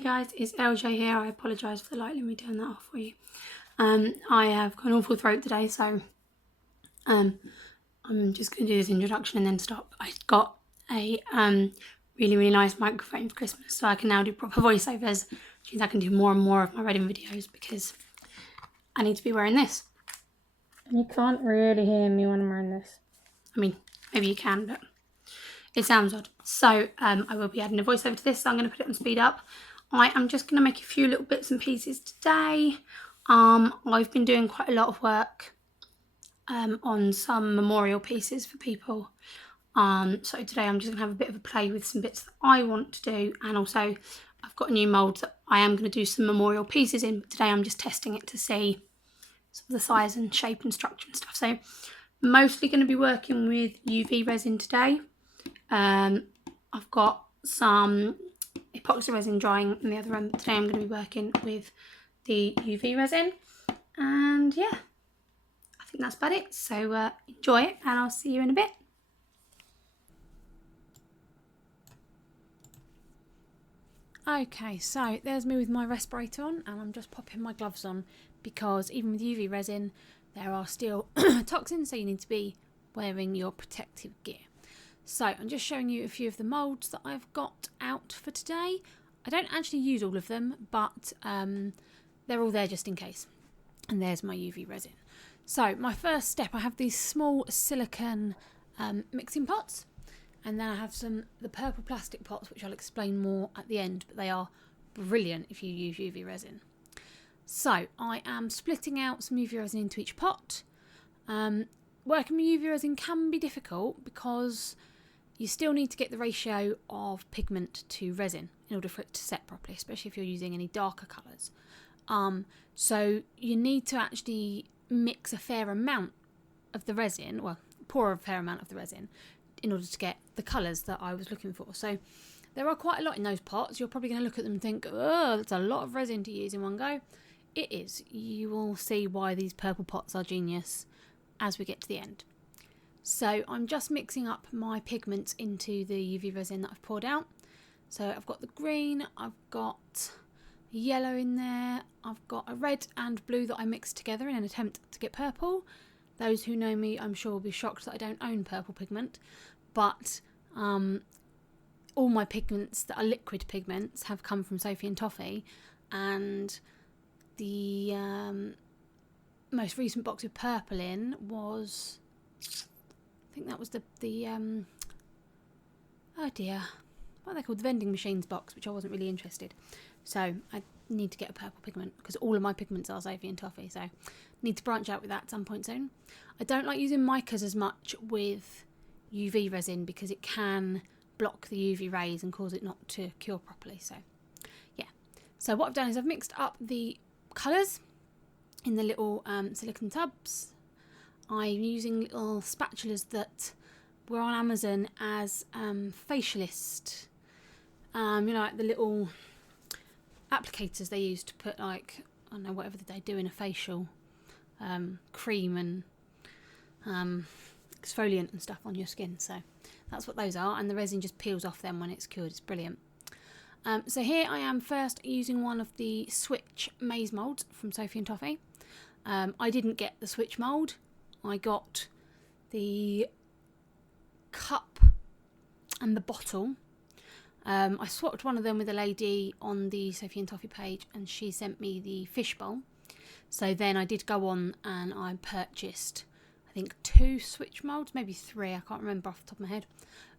guys, it's LJ here. I apologise for the light. Let me turn that off for you. I have got an awful throat today, so I'm just going to do this introduction and then stop. I got a really nice microphone for Christmas, so I can now do proper voiceovers, which means I can do more and more of my Resin videos because I need to be wearing this. And you can't really hear me when I'm wearing this. I mean, maybe you can, but it sounds odd. So I will be adding a voiceover to this, so I'm going to put it on speed up. I am just going to make a few little bits and pieces today. I've been doing quite a lot of work on some memorial pieces for people. So today I'm just going to have a bit of a play with some bits that I want to do, and also I've got a new mould that I am going to do some memorial pieces in, but today I'm just testing it to see sort of the size and shape and structure and stuff. So mostly going to be working with UV resin today. I've got some epoxy resin drying in the other end, but today I'm going to be working with the UV resin, and yeah, I think that's about it. So enjoy it, and I'll see you in a bit. Okay, so there's me with my respirator on, and I'm just popping my gloves on because even with UV resin there are still toxins, so you need to be wearing your protective gear. So I'm just showing you a few of the moulds that I've got out for today. I don't actually use all of them, but they're all there just in case. And there's my UV resin. So my first step, I have these small silicone mixing pots, and then I have the purple plastic pots, which I'll explain more at the end, but they are brilliant if you use UV resin. So I am splitting out some UV resin into each pot. Working with UV resin can be difficult because you still need to get the ratio of pigment to resin in order for it to set properly, especially if you're using any darker colours. So you need to actually mix a fair amount of the resin, well, pour a fair amount of the resin in order to get the colours that I was looking for. So there are quite a lot in those pots. You're probably going to look at them and think, oh, that's a lot of resin to use in one go. It is. You will see why these purple pots are genius as we get to the end. So I'm just mixing up my pigments into the UV resin that I've poured out. So I've got the green, I've got yellow in there, I've got a red and blue that I mixed together in an attempt to get purple. Those who know me, I'm sure will be shocked that I don't own purple pigment, but all my pigments that are liquid pigments have come from Sophie and Toffee, and the most recent box with purple in was, I think that was the oh dear, what are they called, the vending machines box, which I wasn't really interested. So I need to get a purple pigment because all of my pigments are Sophie and Toffee, so I need to branch out with that at some point soon. I don't like using micas as much with UV resin because it can block the UV rays and cause it not to cure properly. So yeah, so what I've done is I've mixed up the colours in the little silicone tubs. I'm using little spatulas that were on Amazon as facialist, you know, like the little applicators they use to put, like, I don't know, whatever they do in a facial, cream and exfoliant and stuff on your skin. So that's what those are, and the resin just peels off them when it's cured. It's brilliant. So here I am first using one of the Squdge maze moulds from Sophie and Toffee. I didn't get the Squdge mould. I got the cup and the bottle. I swapped one of them with a lady on the Sophie and Toffee page, and she sent me the fishbowl. So then I did go on and I purchased, I think, 2 Squdge moulds, maybe 3, I can't remember off the top of my head,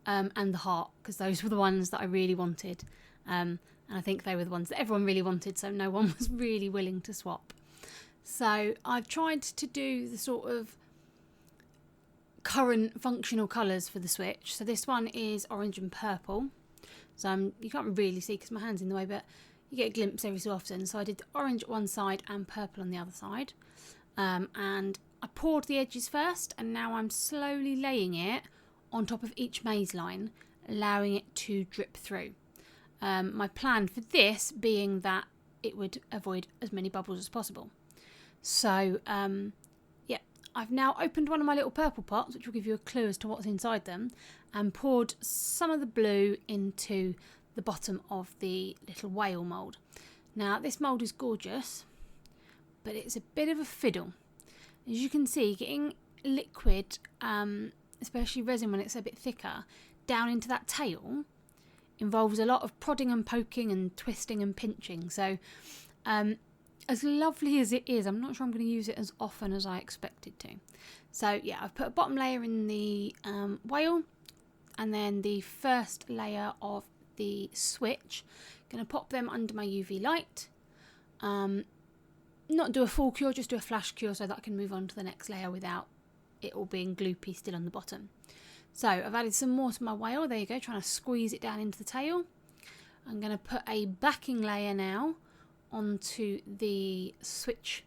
and the heart, because those were the ones that I really wanted. And I think they were the ones that everyone really wanted, so no one was really willing to swap. So I've tried to do the sort of current functional colours for the Squdge. So this one is orange and purple. So you can't really see because my hand's in the way, but you get a glimpse every so often. So I did orange at one side and purple on the other side. And I poured the edges first, and now I'm slowly laying it on top of each maze line, allowing it to drip through. My plan for this being that it would avoid as many bubbles as possible. So yeah, I've now opened one of my little purple pots, which will give you a clue as to what's inside them, and poured some of the blue into the bottom of the little whale mould. Now this mould is gorgeous, but it's a bit of a fiddle. As you can see, getting liquid, especially resin when it's a bit thicker, down into that tail involves a lot of prodding and poking and twisting and pinching. So as lovely as it is, I'm not sure I'm going to use it as often as I expected to. So yeah, I've put a bottom layer in the whale, and then the first layer of the Squdge. Going to pop them under my UV light. Not do a full cure, just do a flash cure so that I can move on to the next layer without it all being gloopy still on the bottom. So I've added some more to my whale. There you go, trying to squeeze it down into the tail. I'm going to put a backing layer now onto the Squdge.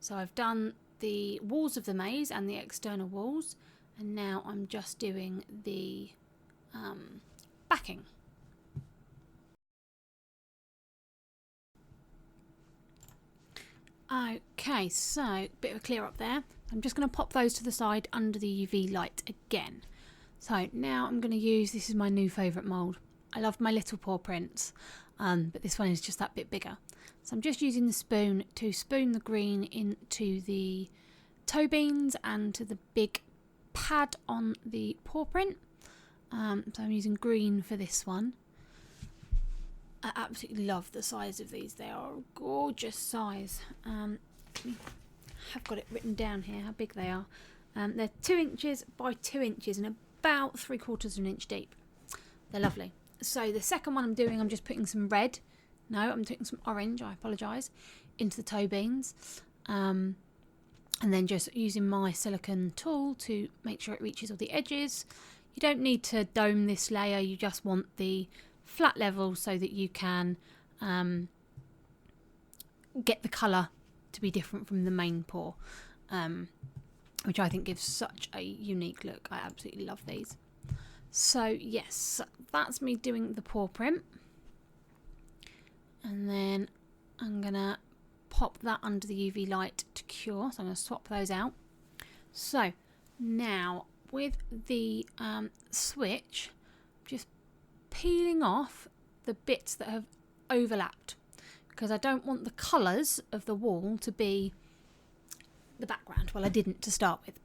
So I've done the walls of the maze and the external walls, and now I'm just doing the backing. Okay, so bit of a clear up there. I'm just going to pop those to the side under the UV light again. So now I'm going to use, this is my new favourite mould. I love my little paw prints, but this one is just that bit bigger. So I'm just using the spoon to spoon the green into the toe beans and to the big pad on the paw print. So I'm using green for this one. I absolutely love the size of these. They are a gorgeous size. I have got it written down here how big they are. They're 2 inches by 2 inches and about 3/4 of an inch deep. They're lovely. So the second one I'm doing, I'm just putting some red. No, I'm putting some orange, I apologise, into the toe beans. And then just using my silicone tool to make sure it reaches all the edges. You don't need to dome this layer, you just want the flat level so that you can get the colour to be different from the main paw, which I think gives such a unique look. I absolutely love these. So yes, that's me doing the paw print, and then I'm gonna pop that under the UV light to cure. So I'm gonna swap those out. So now with the Squdge, just peeling off the bits that have overlapped, because I don't want the colours of the wall to be the background. Well, I didn't to start with.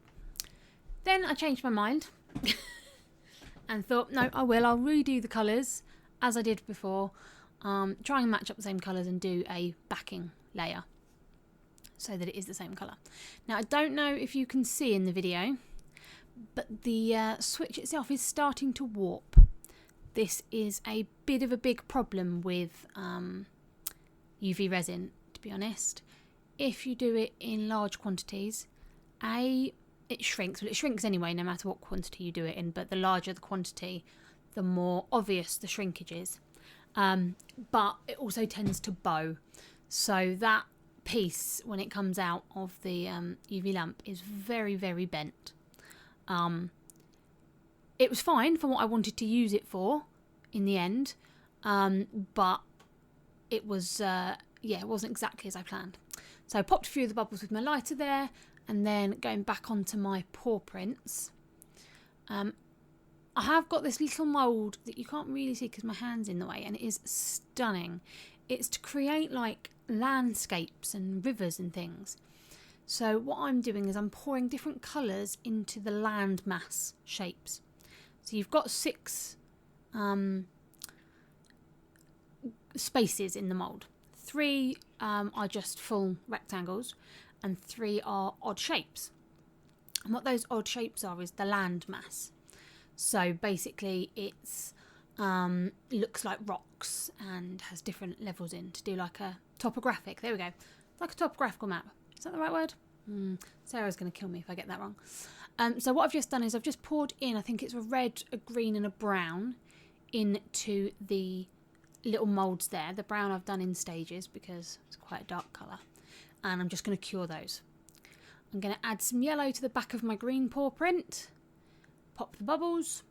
Then I changed my mind and thought, no, I'll redo the colours as I did before, try and match up the same colours and do a backing layer so that it is the same colour. Now I don't know if you can see in the video, but the Squdge itself is starting to warp. This is a bit of a big problem with UV resin, to be honest. If you do it in large quantities, it shrinks. Well, it shrinks anyway, no matter what quantity you do it in, but the larger the quantity, the more obvious the shrinkage is. But it also tends to bow. So that piece, when it comes out of the UV lamp, is very, very bent. It was fine for what I wanted to use it for in the end, but it was, it wasn't exactly as I planned. So I popped a few of the bubbles with my lighter there, and then going back onto my paw prints. I have got this little mould that you can't really see because my hand's in the way, and it is stunning. It's to create like landscapes and rivers and things. So what I'm doing is I'm pouring different colours into the land mass shapes. So you've got 6 spaces in the mould. 3 are just full rectangles and 3 are odd shapes. And what those odd shapes are is the land mass. So basically it's looks like rocks and has different levels in to do like a topographic. There we go. Like a topographical map. Is that the right word? Sarah's going to kill me if I get that wrong. So what I've just done is I've just poured in, I think it's a red, a green and a brown into the little moulds there. The brown I've done in stages because it's quite a dark colour. And I'm just going to cure those. I'm going to add some yellow to the back of my green paw print. Pop the bubbles.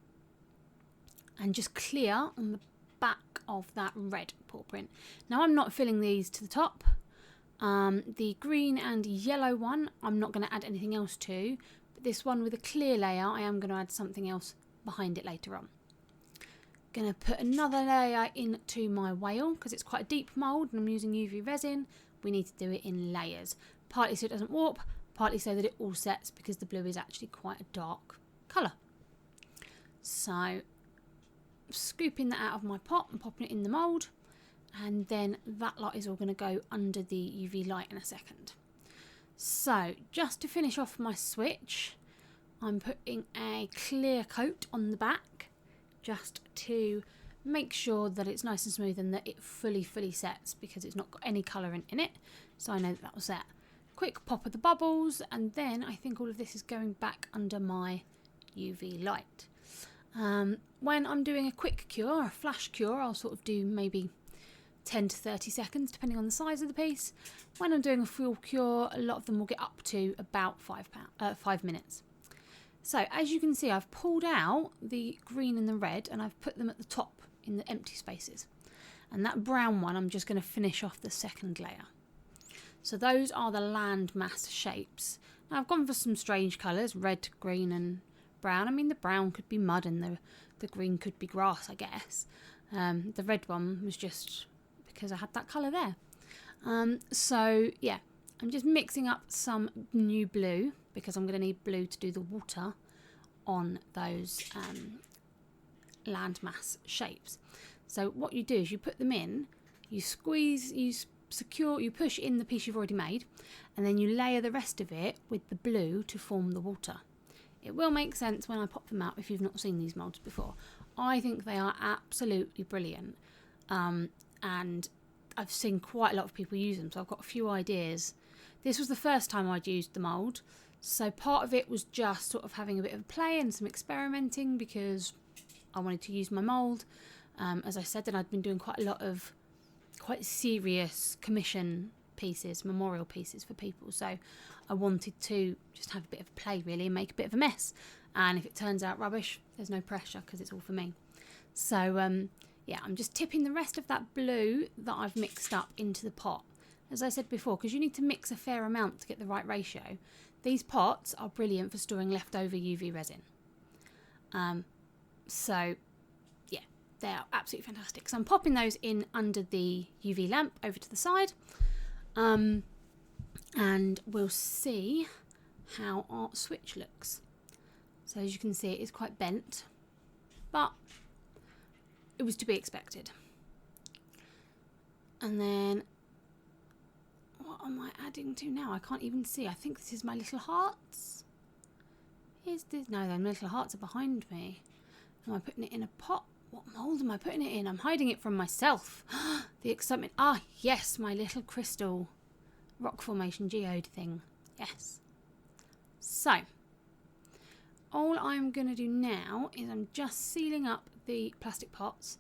And just clear on the back of that red paw print. Now I'm not filling these to the top. The green and yellow one I'm not going to add anything else to, but this one with a clear layer I am going to add something else behind it later on. Gonna put another layer into my whale because it's quite a deep mould and I'm using UV resin. We need to do it in layers, partly so it doesn't warp, partly so that it all sets because the blue is actually quite a dark colour. So scooping that out of my pot and popping it in the mould, and then that lot is all going to go under the UV light in a second. So just to finish off my switch, I'm putting a clear coat on the back just to make sure that it's nice and smooth and that it fully sets, because it's not got any colour in it, so I know that will set. Quick pop of the bubbles, and then I think all of this is going back under my UV light. When I'm doing a quick cure, a flash cure, I'll sort of do maybe 10 to 30 seconds depending on the size of the piece. When I'm doing a full cure, a lot of them will get up to about 5 minutes. So as you can see, I've pulled out the green and the red and I've put them at the top in the empty spaces. And that brown one, I'm just going to finish off the second layer. So those are the land mass shapes. Now I've gone for some strange colours, red, green and brown. I mean, the brown could be mud and the green could be grass, I guess. The red one was just because I had that colour there. So yeah, I'm just mixing up some new blue because I'm going to need blue to do the water on those landmass shapes. So what you do is you put them in, you squeeze, you secure, you push in the piece you've already made, and then you layer the rest of it with the blue to form the water. It will make sense when I pop them out if you've not seen these moulds before. I think they are absolutely brilliant, and I've seen quite a lot of people use them, so I've got a few ideas. This was the first time I'd used the mould, so part of it was just sort of having a bit of play and some experimenting because I wanted to use my mould. As I said, then I'd been doing quite a lot of quite serious commission pieces, memorial pieces for people, so I wanted to just have a bit of play really and make a bit of a mess, and if it turns out rubbish, there's no pressure because it's all for me. So yeah, I'm just tipping the rest of that blue that I've mixed up into the pot. As I said before, because you need to mix a fair amount to get the right ratio, these pots are brilliant for storing leftover UV resin. So yeah, they are absolutely fantastic. So I'm popping those in under the UV lamp over to the side, and we'll see how our switch looks. So as you can see, it is quite bent, but it was to be expected. And then what am I adding to now? I can't even see. I think this is my little hearts. Is this? No, them little hearts are behind me. Am I putting it in a pot? What mould am I putting it in? I'm hiding it from myself. The excitement. Ah, yes, my little crystal rock formation geode thing. Yes. So, all I'm going to do now is I'm just sealing up the plastic pots,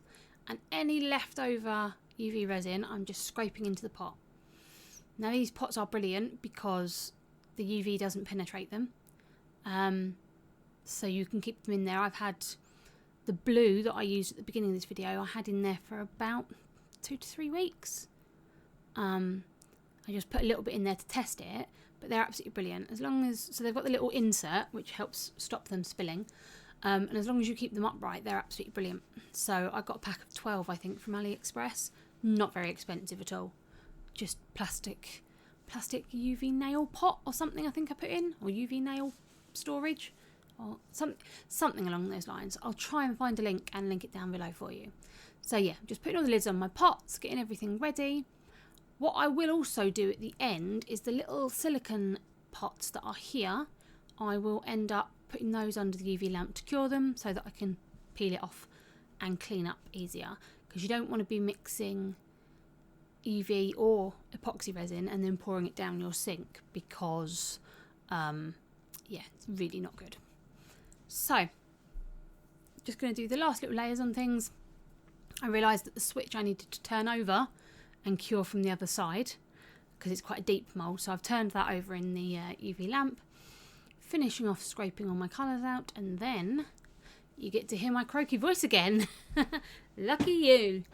and any leftover UV resin I'm just scraping into the pot. Now these pots are brilliant because the UV doesn't penetrate them, so you can keep them in there. I've had the blue that I used at the beginning of this video, I had in there for about 2 to 3 weeks. I just put a little bit in there to test it, but they're absolutely brilliant. As long as, so they've got the little insert which helps stop them spilling, and as long as you keep them upright, they're absolutely brilliant. So I got a pack of 12, I think, from AliExpress. Not very expensive at all. Just plastic UV nail pot or something I think I put in, or UV nail storage, or something along those lines. I'll try and find a link and link it down below for you. So yeah, just putting all the lids on my pots, getting everything ready. What I will also do at the end is the little silicone pots that are here, I will end up putting those under the UV lamp to cure them so that I can peel it off and clean up easier, because you don't want to be mixing UV or epoxy resin and then pouring it down your sink, because yeah, it's really not good. So just going to do the last little layers on things. I realised that the switch I needed to turn over and cure from the other side because it's quite a deep mould, so I've turned that over in the UV lamp, finishing off scraping all my colours out, and then you get to hear my croaky voice again. Lucky you.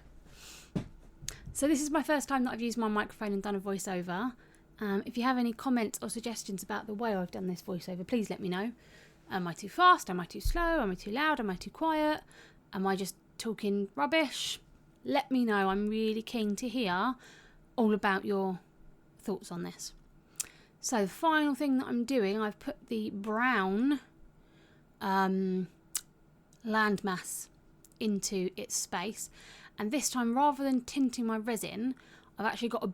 So this is my first time that I've used my microphone and done a voiceover. If you have any comments or suggestions about the way I've done this voiceover, please let me know. Am I too fast? Am I too slow? Am I too loud? Am I too quiet? Am I just talking rubbish, let me know. I'm really keen to hear all about your thoughts on this. So the final thing that I'm doing, I've put the brown landmass into its space, and this time, rather than tinting my resin, I've actually got a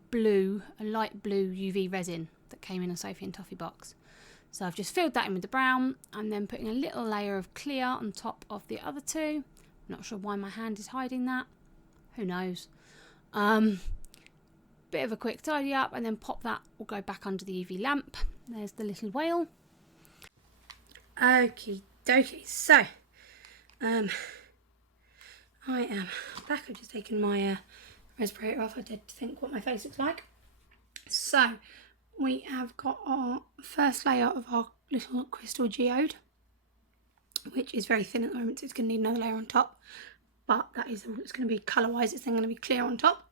light blue UV resin that came in a Sophie and Toffee box. So I've just filled that in with the brown and then putting a little layer of clear on top of the other two. I'm not sure why my hand is hiding that. Who knows? Bit of a quick tidy up and then pop that. Will go back under the UV lamp. There's the little whale. Okie dokie. So, I am back. I've just taken my respirator off. I did think what my face looks like. So, we have got our first layer of our little crystal geode, which is very thin at the moment, so it's going to need another layer on top. But that is all it's going to be colour-wise. It's then going to be clear on top.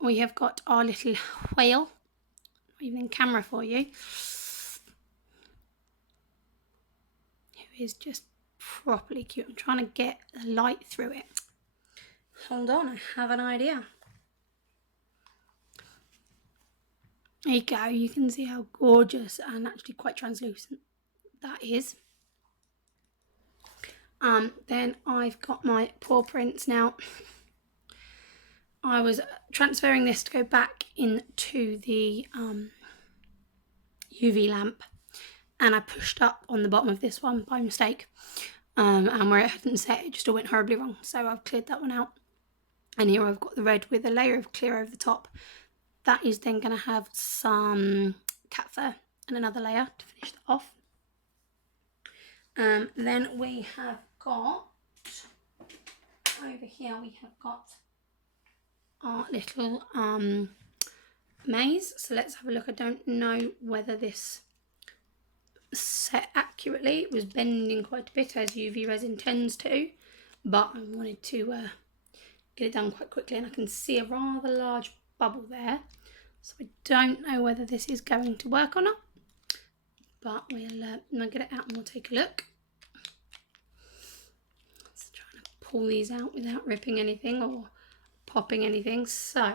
We have got our little whale, not even in camera for you, who is just properly cute. I'm trying to get the light through it. Hold on, I have an idea. There you go, you can see how gorgeous and actually quite translucent that is. Then I've got my paw prints now. I was transferring this to go back into the UV lamp, and I pushed up on the bottom of this one by mistake, and where it hadn't set, it just all went horribly wrong, so I've cleared that one out. And here I've got the red with a layer of clear over the top. That is then going to have some cat fur and another layer to finish that off. Then we have got, over here we have got our little maze. So let's have a look. I don't know whether this set accurately. It was bending quite a bit, as UV resin tends to, but I wanted to get it done quite quickly, and I can see a rather large bubble there, so I don't know whether this is going to work or not, but we'll get it out and we'll take a look. Let's try and pull these out without ripping anything or popping anything. So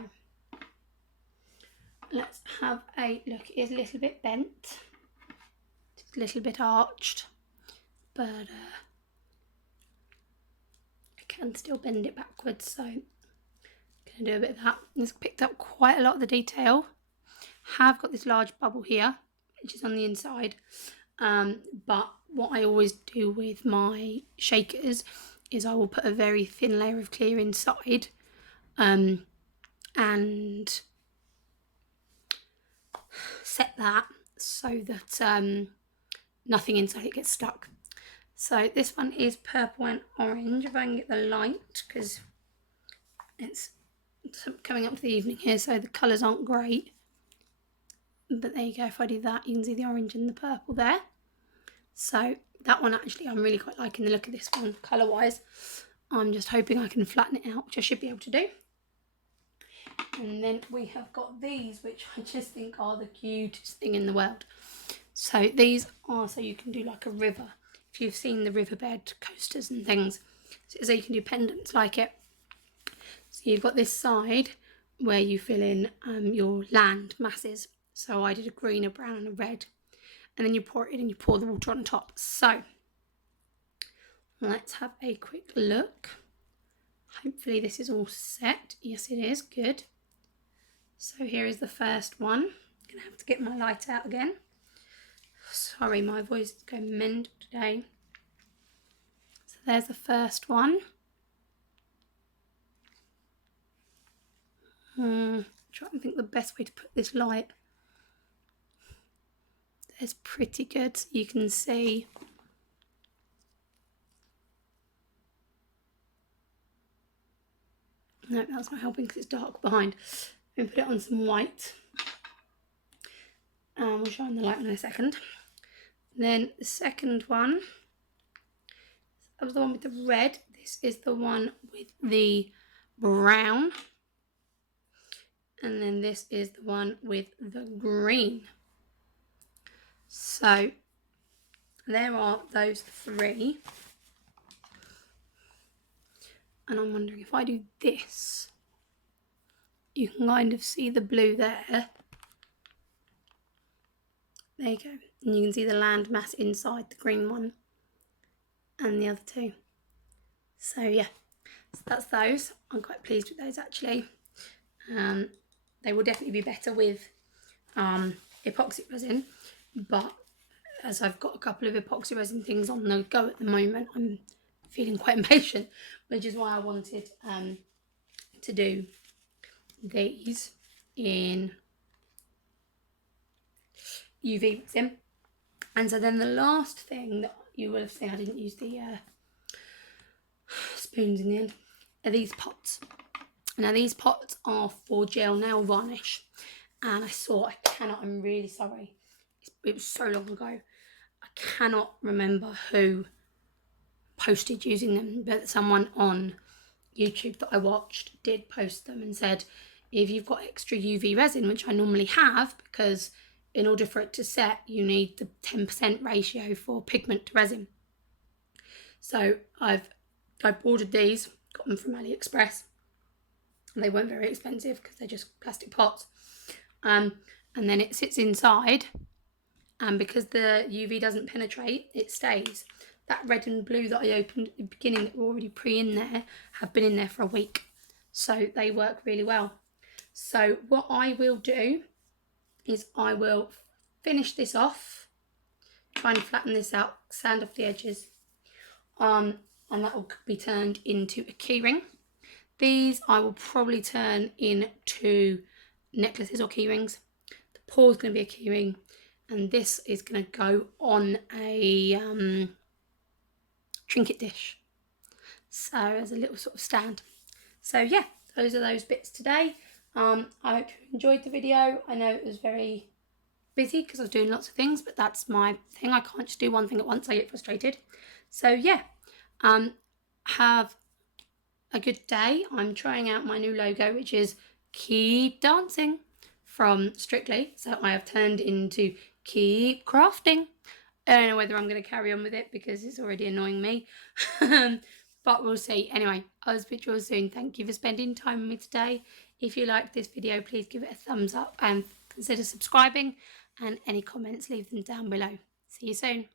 let's have a look. It is a little bit bent, it's a little bit arched, but I can still bend it backwards, so I'm going to do a bit of that. It's picked up quite a lot of the detail. Have got this large bubble here, which is on the inside, but what I always do with my shakers is I will put a very thin layer of clear inside, and set that so that nothing inside it gets stuck. So this one is purple and orange, if I can get the light, because it's coming up to the evening here, so the colours aren't great. But there you go, if I do that, you can see the orange and the purple there. So that one, actually, I'm really quite liking the look of this one, colour-wise. I'm just hoping I can flatten it out, which I should be able to do. And then we have got these, which I just think are the cutest thing in the world. So these are, so you can do like a river. If you've seen the riverbed coasters and things, so you can do pendants like it. So you've got this side where you fill in your land masses. So I did a green, a brown and a red. And then you pour it in and you pour the water on top. So let's have a quick look. Hopefully this is all set. Yes, it is. Good. So here is the first one. I'm going to have to get my light out again. Sorry, my voice is going mental today. So there's the first one. Try and think the best way to put this light. There's pretty good. So you can see no, that's not helping because it's dark behind. I'm going to put it on some white. We'll shine the light on in a second. Then the second one, that was the one with the red. This is the one with the brown. And then this is the one with the green. So there are those three. And I'm wondering if I do this, you can kind of see the blue there. There you go. And you can see the landmass inside the green one and the other two. So yeah, so that's those. I'm quite pleased with those actually. They will definitely be better with epoxy resin, but as I've got a couple of epoxy resin things on the go at the moment, I'm feeling quite impatient, which is why I wanted to do these in UV resin. And so then the last thing that you will have seen, I didn't use the spoons in the end, are these pots. Now these pots are for gel nail varnish, and I'm really sorry, it was so long ago, I cannot remember who posted using them, but someone on YouTube that I watched did post them and said, if you've got extra UV resin, which I normally have, because in order for it to set, you need the 10% ratio for pigment to resin. So I ordered these, got them from AliExpress. They weren't very expensive because they're just plastic pots. And then it sits inside, and because the UV doesn't penetrate, it stays. That red and blue that I opened at the beginning that were already in there have been in there for a week. So they work really well. So what I will do is I will finish this off, try and flatten this out, sand off the edges, and that will be turned into a keyring. These I will probably turn into necklaces or keyrings. The paw is going to be a keyring, and this is going to go on a trinket dish. So as a little sort of stand. So yeah, those are those bits today. I hope you enjoyed the video. I know it was very busy because I was doing lots of things, but that's my thing. I can't just do one thing at once. I get frustrated. So yeah, have a good day. I'm trying out my new logo, which is Keep Dancing from Strictly. So I have turned into Keep Crafting. I don't know whether I'm going to carry on with it because it's already annoying me. But we'll see. Anyway, I'll speak to you all soon. Thank you for spending time with me today. If you liked this video, please give it a thumbs up and consider subscribing. And any comments, leave them down below. See you soon.